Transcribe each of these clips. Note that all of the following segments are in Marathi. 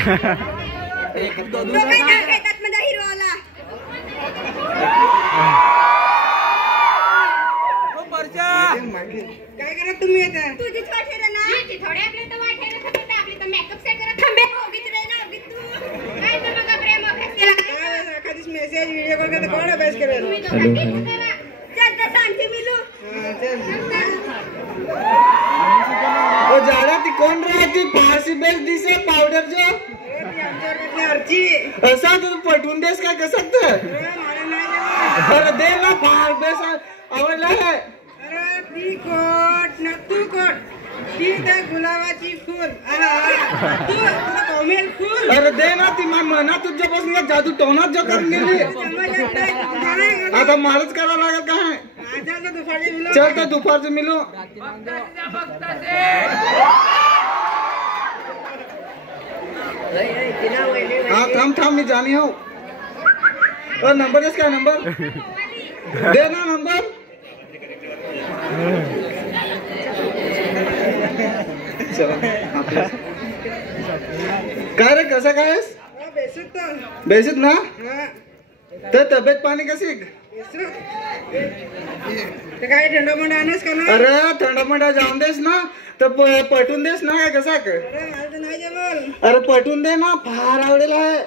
काय घेतात माझा हिरोला काय करा तुम्ही आता तुझीच वाट आहे ना थोडे आपले तर वाट आहे ना आपली तर मेकअप सेट करा थांबे उगीच रे ना उगीच तू काय तर मग प्रेम अभ्यास केला एखादीच मेसेज व्हिडिओ कॉल करता कोण अभ्यास करेल चल तर शांती मिलू हां चल ओ जाड़ा ती कौन रहती फारसी बेच दिसे पाउडर जो अर्ची ऐसा तो पटवून देस काय कर सकते अरे दे ना फार बेस आवडला है अरे ती कोट ना तू कोट ती त्या गुलाबाची फूल तू कोमेल फूल अरे दे ना ती मना तुझ्यापासून जादू टोनात जो करून गेली आता मारच करावं लागेल काय चल तर दुपारचं मिलू हाँ थांब मी जानी हूँ और नंबर इसका नंबर दे ना नंबर चलो काय रे कसं काय बेसित ना तर तब्येत पाणी कशी काय थंड मंड आणस का ना अरे थंड मंडा जाऊन देस ना तर पटवून देस ना काय कसा अरे पटवून दे ना फार आवडेल आहे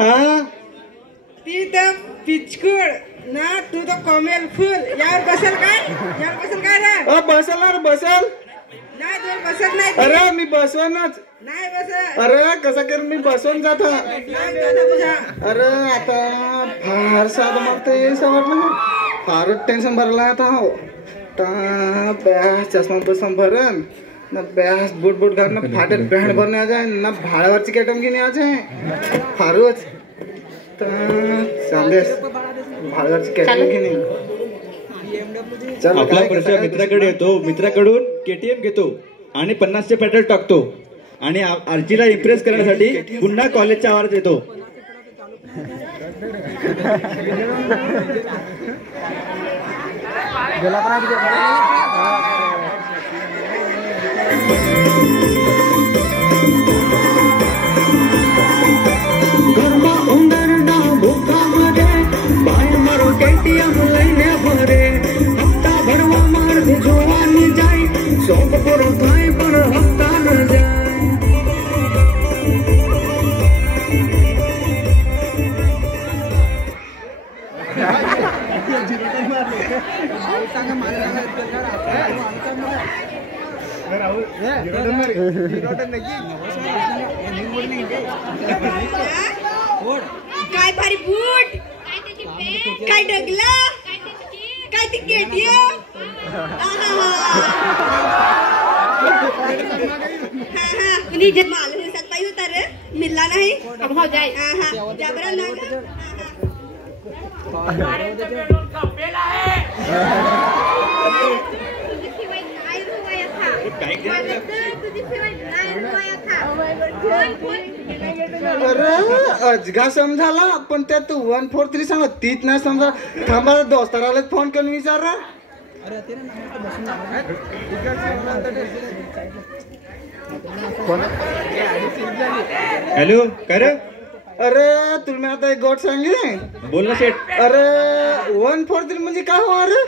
हाँ ती तर पिचकुड ना तू तो कोमेल फुल यार बसल काय रे बसल बसल नाही तू बसत नाही अरे मी बसवनच नाही बसत अरे कसा कर मी बसवून जात अरे आता फार साधं मग ते वाटलं फारच टेन्शन भरला आता बॅस चष्मा बसम भरन ना बॅस बुट बुट घालना फाटत बँड भरने आ जाए ना भाड्यावरची कॅटम घेणे आ जाए फारच सांगेस भाड्यावरची कॅटम घेणे आपला परिचय मित्राकडे येतो मित्राकडून केटीएम घेतो आणि 50चे पेट्रोल टाकतो आणि आरजीला इम्प्रेस करण्यासाठी पुन्हा कॉलेजच्या आवारात येतो काय भारी बूट काय डगला काय ती केटीएम निजे मालूम दिसत पाहिजे होता रे मिळला नाही अब हो जाए जा बरं ना अरे अजगा समजाला पण त्यात तू 143 सांग तीच नाही समजा थांबा दोस्ताराला फोन करून विचार हॅलो काय रे अरे तुम्ही आता एक गोट सांगली बोल ना शेट अरे 143 म्हणजे काय हो अरे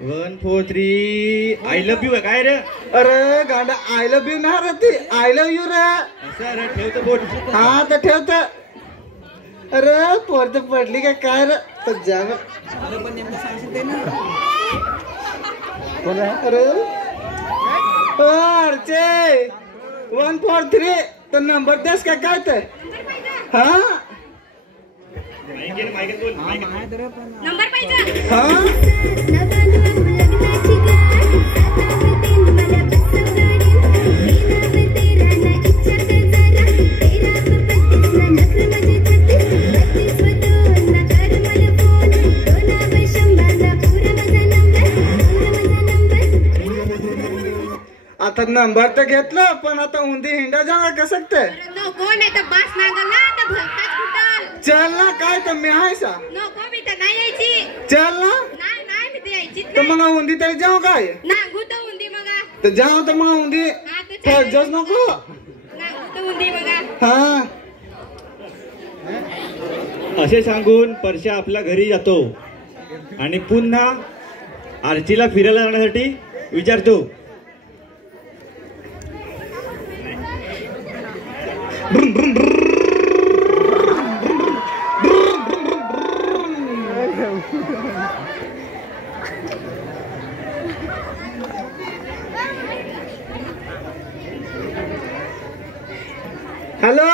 143 आय लव्ह यू काय रे अरे गांडा आय लव्ह यू ना रे ती आय लव्ह यू रे असं ठेवतो बोट हा तर ठेवत अरे पोरत पडली काय रे तर जाग अरे अर्चे 143 तर नंबर देस काय ते हाँ नंबर पाहिजे हाँ आता नंबर तर घेतलं पण आता उंदी हिंडा जागा कसं कोण आहे तर बास नागला तर भलताच कुठल चल ना काय तर मी आहे सा नको मी तर नाही यायची चल ना नाही नाही मी तर यायची तर मग उंदी तरी जाऊ काय ना गुत उंदी मग तर जाऊ तर मग उंदी हा तर जस नको ना बुंदी बघा. हा असे सांगून परशा आपल्या घरी जातो आणि पुन्हा आर्चीला फिरायला जाण्यासाठी विचारतो. हॅलो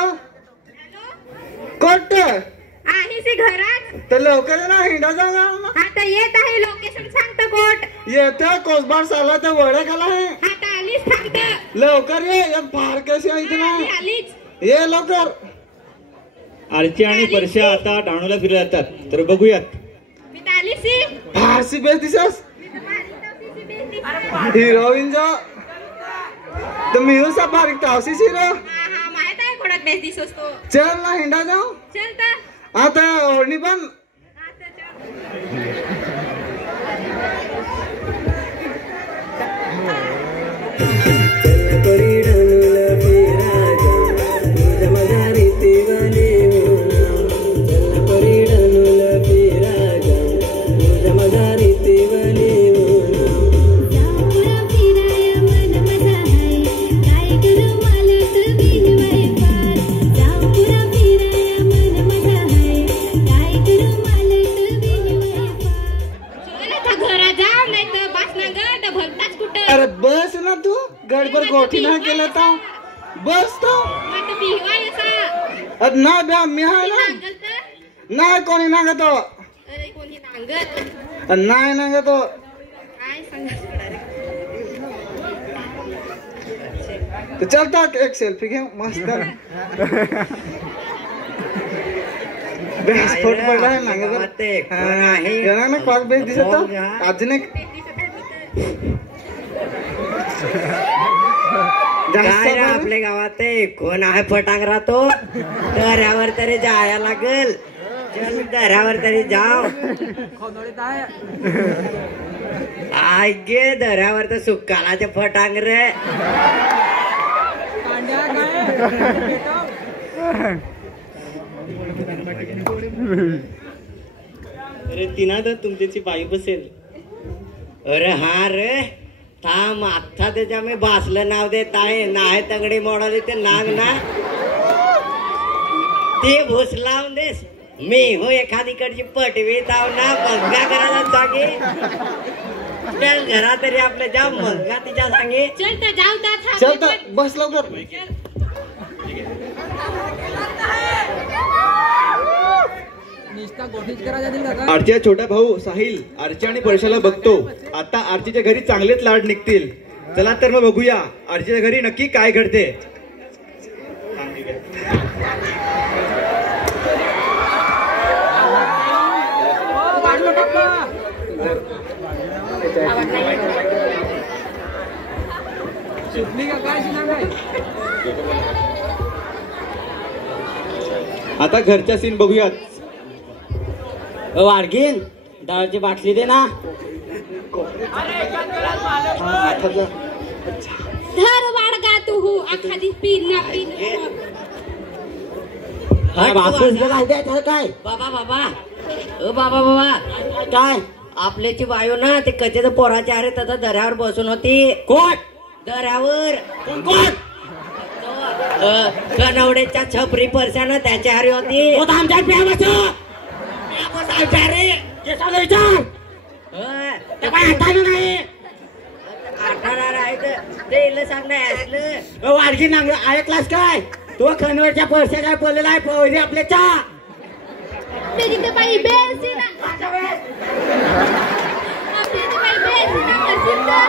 कोट आहे सी घरात. तर लवकर ये ना, हिंडा जाऊ आता येत आहे. लोकेशन सांगतो कोट. येतं कोसबार साला तर वडे गेला आहे. आता आलीच सांगतो. लवकर ये, एक फार कशी आहे इथे ना. आलीच. ये लवकर. आर्ची आणि परशा आता डहाणूला फिरायला जातात. तर बघूयात. मी तर आलीच सी. फारसी बेस दिसस हिरोईन जो तर मिळू सा बारीक तावसी शिरो. हा माहित आहे कोणात बेस दिसोस तो. चल ना हिंडा जाऊ. चल तर. आता ओढणी पण आता चल. अरे बस ना तू गडबड गोठी ना केलं तर बस तो. नाही ब्या मी आहे ना. नाही कोणी नागतो. नाही नागतो. चलता एक सेल्फी घे मस्त. फोट पडलाय नांगे ना क्वाक बेस दिसत अजून एक काय रे आपल्या गावात कोण आहे फटांगरा तो. घरावर तरी जायला लागल. चल घरावर तरी जाव. आय गे दऱ्यावर तर सुकालाचे फटांगर. अरे तिना तर तुमच्याची बाई बसेल. अरे हा रे थांब आता त्याच्या मी बासलं नाव देत आहे. नाही तंगडी मोडाली ते नाग ना ते भूस लावून देस. मी हो एखादीकडची पटवी ताव ना मलगा करायला सांगे. चल घरा तरी आपलं जाऊ मलगा तिच्या सांगे. चल तर जाऊ तर. चलता बस लवकर. आरचीचा छोटा भाऊ साहिल आरची आणि परशाला बघतो. आता आरचीच्या घरी चांगलेच लाड निघतील. चला तर मग बघूया आरचीच्या घरी नक्की काय घडते. आता घरच्या सीन बघूयात. वाडगीन दाळची बाटली दे ना. धर वाडगा तू हो आखादी पीन ना पीन. काय बाबा बाबा ओ बाबा बाबा काय आपल्याची बायो ना ते कचेच पोराचे अरे तसं दऱ्यावर बसून होती. कोण दऱ्यावर कोण कनवडेच्या छपरी परशानं त्याच्या हारी होती. वाडगी नांग ऐकलास काय तो कनवडच्या परशा काय बोललेला आहे पोरी आपल्याच्या. त्याची बाई बेसी ना. आपल्याची बाई बेसी ना करशील तर.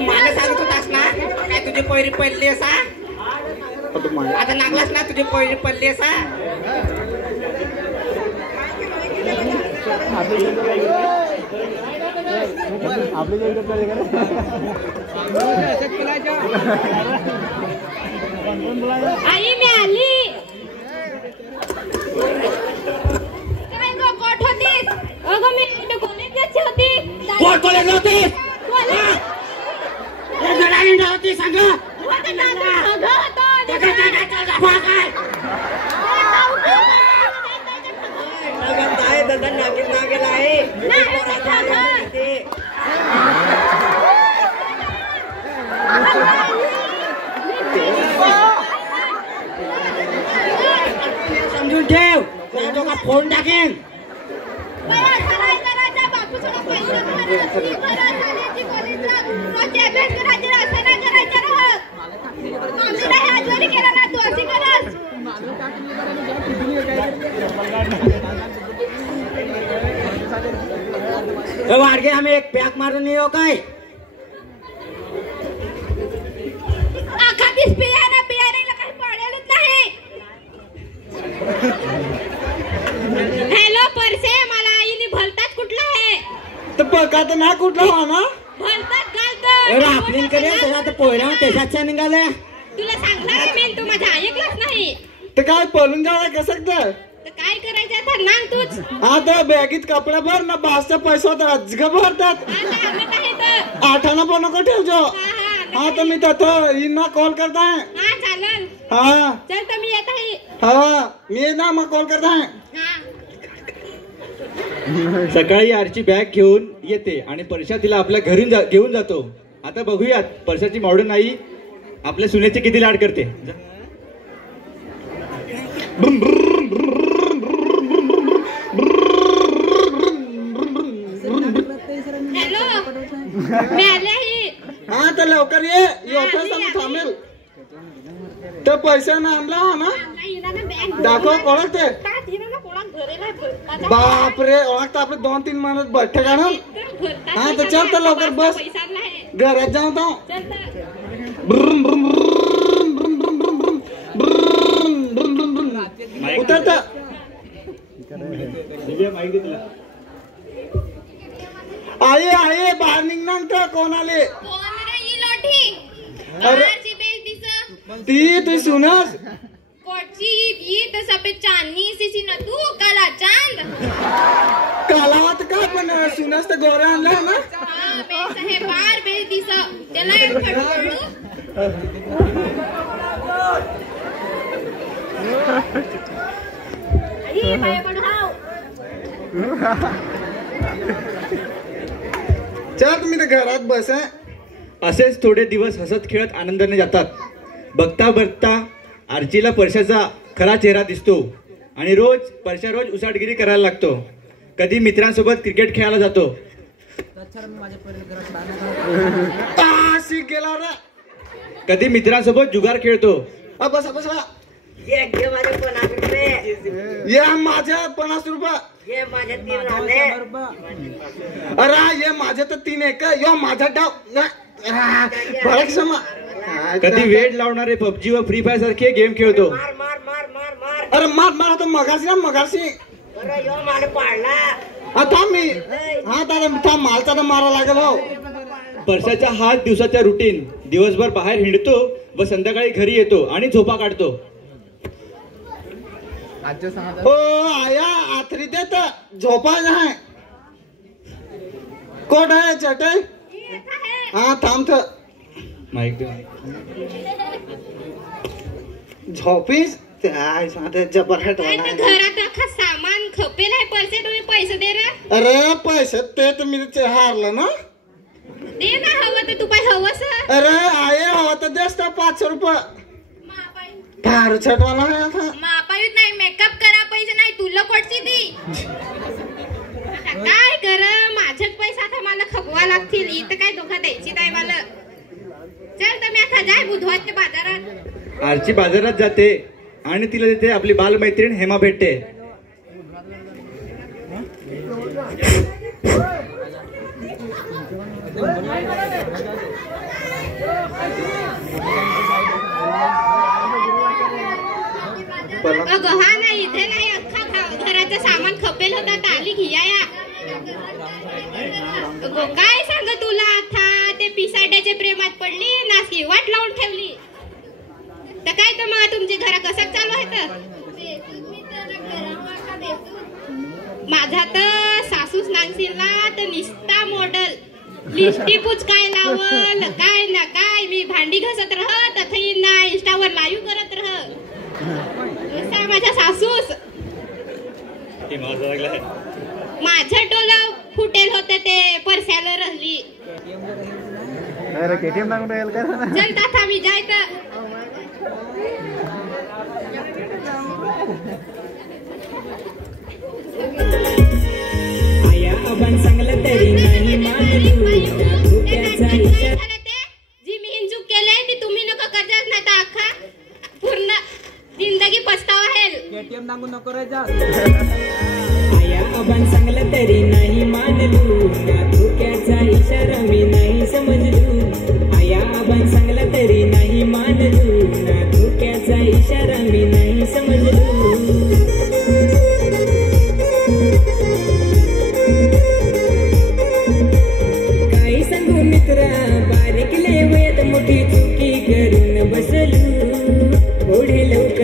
मला सांगत होतास ना काय तुझी पोरी पडली असा. आता नागलास ना तुझी पोरी पडली असा. आई मी आली. काय गो कोठ होतीस. अगं मी कॉलेजची होती. कोण कॉलेजला होतीस. होती सांग नागेला आहे समजून ठेव तो का फोन टाकेन वाडगे आम्ही एक पॅक मारून येऊ काय अखादीच पियाना पियारीला काही पडेलच नाही. हॅलो परसे मला आईने भलतात कुठला आहे तर पका तर ना कुठला हो ना भलतात घालतो आपली करे त्याला तर पोयरा त्याच्याच्या निघाले तुला सांगणार मी तू माझा ऐकलंच नाही तर काय पळून जावं कसं तर काय करायचं आता नांग तूच आता बॅगीत कपडे भर ना बासचा पैसा होता अजग भरतात आठाना पण नको ठेवजो हा तर मी तर इना कॉल करता है हा चालेल हा चल तर मी येत आहे हा मी ना मग कॉल करता है सकाळी आरची बॅग घेऊन येते आणि परशा तिला आपल्या घरी घेऊन जातो. आता बघूयात परशाची मॉडर्न आई आपल्या सुनेचे किती लाड करते. हॅलो मी आले आहे हा तर लवकर ये थांबेल तर पैसे ना आणला हा ना दाखव ओळख ते बापरे ओळखता आपले 2-3 महिन्यात बैठक आणून हा तर चल तर लवकर बस घरात जाऊ तो उतरता आहे बाहेर निघणार तर कोण आले ती तू सुनस सफेद चांदनी सी न तू काला चांद कालावत का पण सुनस तर गोरे आणले ना बार बेल दिस त्याला चल तुम्ही तर घरात बस आहे. असेच थोडे दिवस हसत खेळत आनंदाने जातात. बघता बघता आर्चीला परशाचा खरा चेहरा दिसतो आणि परशा रोज उसाटगिरी करायला लागतो. कधी मित्रांसोबत क्रिकेट खेळायला जातो. गेला रे कधी मित्रांसोबत जुगार खेळतो. बसा बसा ये माझे 50 रुपये अरे ये माझे तर 3 आहे का यो माझा डाव फरक समा. कधी वेळ लावणारे पबजी व फ्री फायर सारखे गेम खेळतो. अरे मार तो मगाशी आता मी हा दादा मालचा तर मारा लागेल हो. परशाचा हा दिवसाचा रुटीन दिवसभर बाहेर हिंडतो व संध्याकाळी घरी येतो आणि झोपा काढतो. हो आया आथरी देत झोपा आहे कोट आहे चटई हा थांब झोपीस जबरहट घरात अख्खा सामान खपेल आहे पैसे दे रे. अरे पैसे ते तर मी हारलं ना दे ना हवं तर तू पाय हवंस. अरे आये हवं तर देस 500 रुपये फार छटवाला आहे आता मापायूत नाही मेकअप करा पैसे नाही तुला कोटची ती काय कर माझ्याच पैसा आता मला खपवा लागतील इथं काय धोका द्यायची नाही मला. चल तर मी आता जाय बुधवारच्या बाजारात. आरची बाजारात जाते आणि तिला तिथे आपली बालमैत्रीण हेमा भेटते. हा नाही इथे नाही अख्खा घराचं सामान खपेल होता ताली घिया काय सांग तुला आता ते पिसाड्याच्या प्रेमात पडली नासकी वाट लावून ठेवली तर काय तर मग तुमचे घरा कसं चालू आहे तर माझा तर सासूस नांगसीला तर निस्ता मॉडेल लिस्टी पुच काय लावल काय ना काय मी भांडी घसत रह तथही ना इंस्टावर लाईव्ह करत रह असा माझ्या सासूस माझं डोलं फुटेल होते ते परस्याला राहिली चलता था मी जायचं आया आपण सांगलं तरी नाही मानू जी मी हिंचूक केले ती तुम्ही नको करजाच नाही तर अख्खा पूर्ण जिंदगी पस्तावा हेल आया आपण सांगलं तरी नाही मानलू ना धोक्याचा इशारा मी नाही समजलू आया आपण सांगलं तरी नाही मानलू ना धोक्याचा इशारा मी नाही समजलू काही सांगू मित्रा बारीक लेवयात मोठी चुकी करून बसलू ओढे लवकर